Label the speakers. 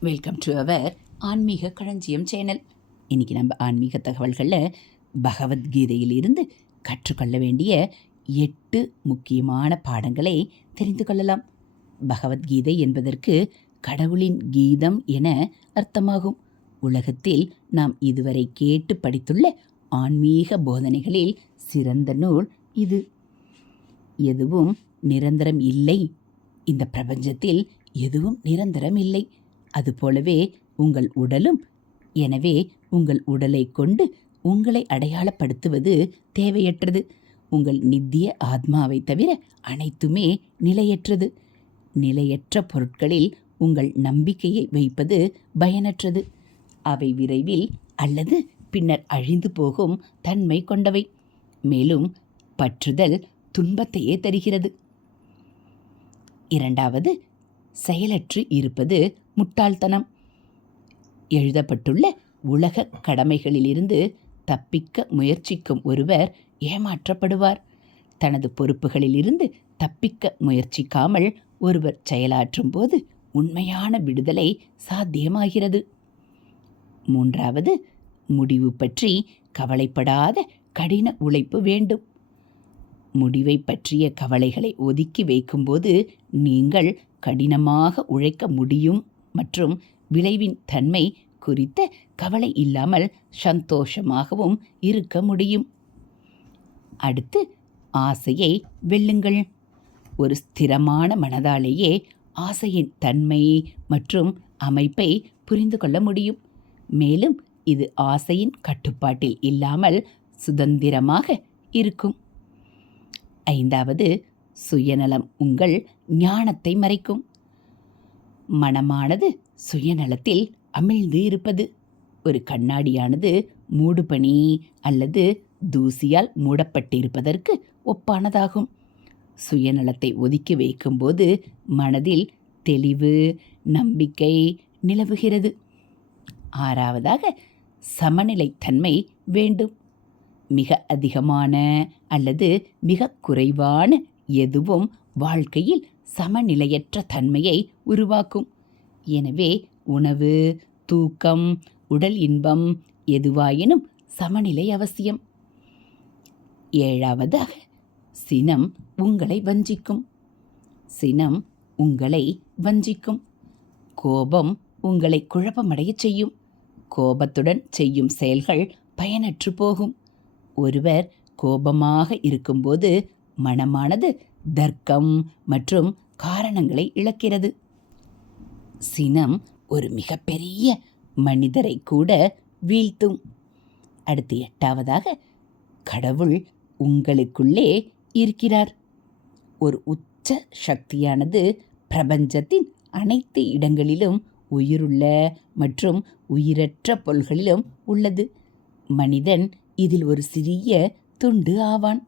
Speaker 1: Welcome to our ஆன்மீக களஞ்சியம் channel இன்றைக்கி நம்ம ஆன்மீக தகவல்களில் பகவத்கீதையிலிருந்து கற்றுக்கொள்ள வேண்டிய எட்டு முக்கியமான பாடங்களை தெரிந்து கொள்ளலாம். பகவத்கீதை என்பதற்கு கடவுளின் கீதம் என அர்த்தமாகும். உலகத்தில் நாம் இதுவரை கேட்டு படித்துள்ள ஆன்மீக போதனைகளில் சிறந்த நூல் இது. எதுவும் நிரந்தரம் இல்லை. இந்த பிரபஞ்சத்தில் எதுவும் நிரந்தரம் இல்லை. அதுபோலவே உங்கள் உடலும் எனவே உங்கள் உடலை கொண்டு உங்களை அடையாளப்படுத்துவது தேவையற்றது. உங்கள் நித்திய ஆத்மாவை தவிர அனைத்துமே நிலையற்றது. நிலையற்ற பொருட்களில் உங்கள் நம்பிக்கையை வைப்பது பயனற்றது. அவை விரைவில் அல்லது பின்னர் அழிந்து போகும் தன்மை கொண்டவை. மேலும் பற்றுதல் துன்பத்தையே தருகிறது. இரண்டாவது செயலற்று இருப்பது முட்டாள்தனம். எழுதப்பட்டுள்ள உலக கடமைகளிலிருந்து தப்பிக்க முயற்சிக்கும் ஒருவர் ஏமாற்றப்படுவார். தனது பொறுப்புகளிலிருந்து தப்பிக்க முயற்சிக்காமல் ஒருவர் செயலாற்றும் போது உண்மையான விடுதலை சாத்தியமாகிறது. மூன்றாவது முடிவு பற்றி கவலைப்படாத கடின உழைப்பு வேண்டும். முடிவை பற்றிய கவலைகளை ஒதுக்கி வைக்கும்போது நீங்கள் கடினமாக உழைக்க முடியும் மற்றும் விளைவின் தன்மை குறித்த கவலை இல்லாமல் சந்தோஷமாகவும் இருக்க முடியும். அடுத்து ஆசையை வெல்லுங்கள். ஒரு ஸ்திரமான மனதாலேயே ஆசையின் தன்மை மற்றும் அமைப்பை புரிந்து கொள்ள முடியும். மேலும் இது ஆசையின் கட்டுப்பாட்டில் இல்லாமல் சுதந்திரமாக இருக்கும். ஐந்தாவது சுயநலம் உங்கள் ஞானத்தை மறைக்கும். மனமானது சுயநலத்தில் அமிழ்ந்து இருப்பது. ஒரு கண்ணாடியானது மூடுபனி அல்லது தூசியால் மூடப்பட்டிருப்பதற்கு ஒப்பானதாகும். சுயநலத்தை ஒதுக்கி வைக்கும்போது மனதில் தெளிவு நம்பிக்கை நிலவுகிறது. ஆறாவதாக சமநிலைத்தன்மை வேண்டும். மிக அதிகமான அல்லது மிக குறைவான எதுவும் வாழ்க்கையில் சமநிலையற்ற தன்மையை உருவாக்கும். எனவே உணவு தூக்கம் உடல் இன்பம் எதுவாயினும் சமநிலை அவசியம். ஏழாவதாக சினம் உங்களை வஞ்சிக்கும். சினம் உங்களை வஞ்சிக்கும். கோபம் உங்களை குழப்பமடையச் செய்யும். கோபத்துடன் செய்யும் செயல்கள் பயனற்று போகும். ஒருவர் கோபமாக இருக்கும்போது மனமானது தர்க்கம் மற்றும் காரணங்களை இழக்கிறது. சினம் ஒரு மிகப்பெரிய மனிதரை கூட வீழ்த்தும். அடுத்து எட்டாவதாக கடவுள் உங்களுக்குள்ளே இருக்கிறார். ஒரு உச்ச சக்தியானது பிரபஞ்சத்தின் அனைத்து இடங்களிலும் உயிருள்ள மற்றும் உயிரற்ற பொருள்களிலும் உள்ளது. மனிதன் இதில் ஒரு சிறிய துண்டு ஆவான்.